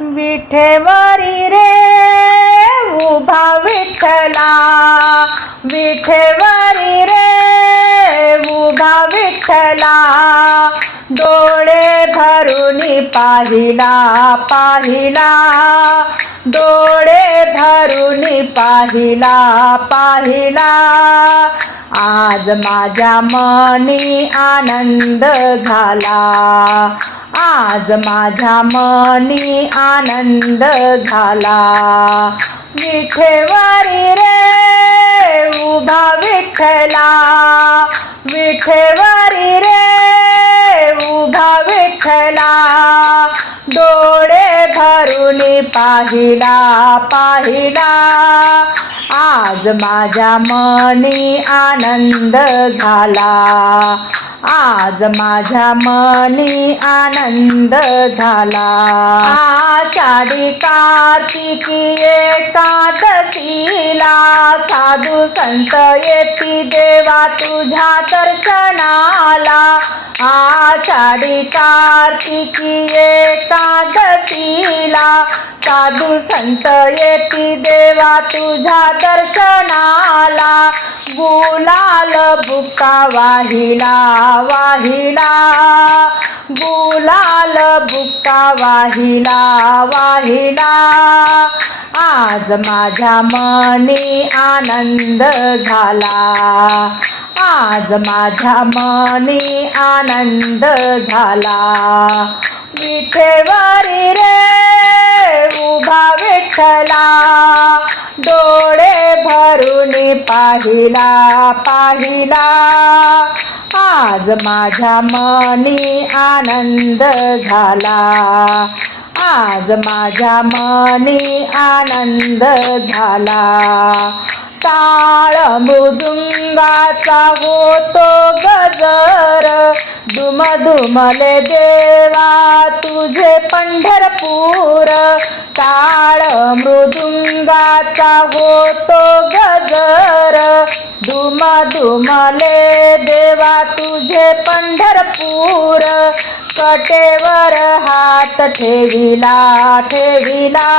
विठेवरी रे उभा विठ्ठला. विठेवरी रे उभा विठ्ठला. डोळे भरून पाहिला पाहिला. डोळे भरून पाहिला पाहिला. आज माझ्या मनी आनंद झाला. आज माझ्या मनी आनंद झाला. विठेवरी रे उभा विठ्ठला. विठेवरी रे उभा विठ्ठला. डोळे भरून पाहिला पाहिला. आज माझ्या मनी आनंद झाला. आज माझ्या मनी आनंद झाला. आषाढी कार्तिकी एकादशीला साधू संत येती देवा तुझ्या दर्शनाला. आषाढी कार्तिकी साधू संत येती देवा तुझ्या दर्शनाला. गुलाल बुका वाहिला वाहिला. गुलाल बुका वाहिला वाहिला. आज माझ्या मनी आनंद झाला. आज माझ्या मनी आनंद झाला. विठेवारी रे उभा विठ्ठला. डोळे भरून पाहिला पाहिला. आज माझ्या मनी आनंद झाला. आज माझ्या मनी आनंद झाला. ताळ मृदुंगाचा होतो गजर. दुमदुमले देवा तुझे पंढरपूर टाळ मृदुंगाचा होतो गजर. दुमदुमले देवा तुझे पंढरपूर कटेवर हात ठेविला ठेविला.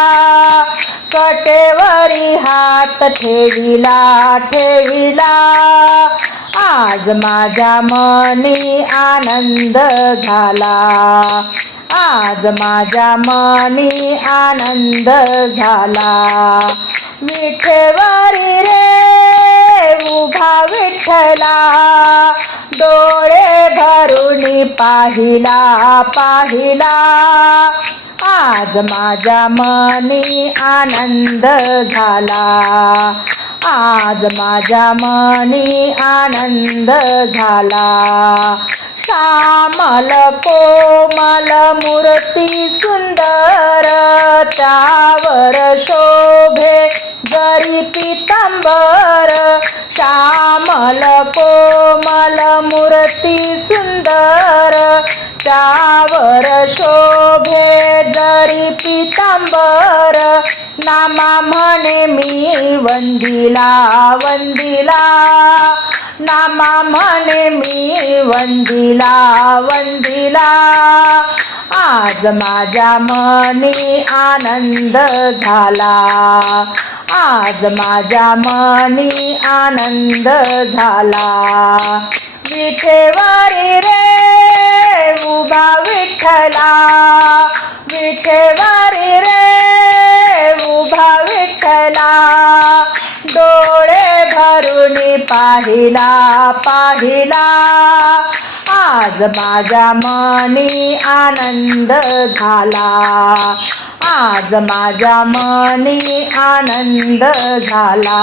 कटेवरी हात ठेविला ठेविला. आज माझ्या मनी आनंद झाला. आज माझ्या मनी आनंद झाला. विठेवरी रे उभा विठ्ठला. डोळे भरून पाहिला पाहिला. आज माझ्या मनी आनंद झाला. आज माझ्या मनी आनंद झाला. श्यामल कोमल मूर्ती सुंदर. नामा म्हणे मी वंदिला वंदिला. नामा म्हणे मी वंदिला वंदिला. आज माझ्या मनी आनंद झाला. आज माझ्या मनी आनंद झाला. विठेवारी रे भरून पाहिला पाहिला? आज माझ्या मनी आनंद झाला. आज माझ्या मनी आनंद झाला.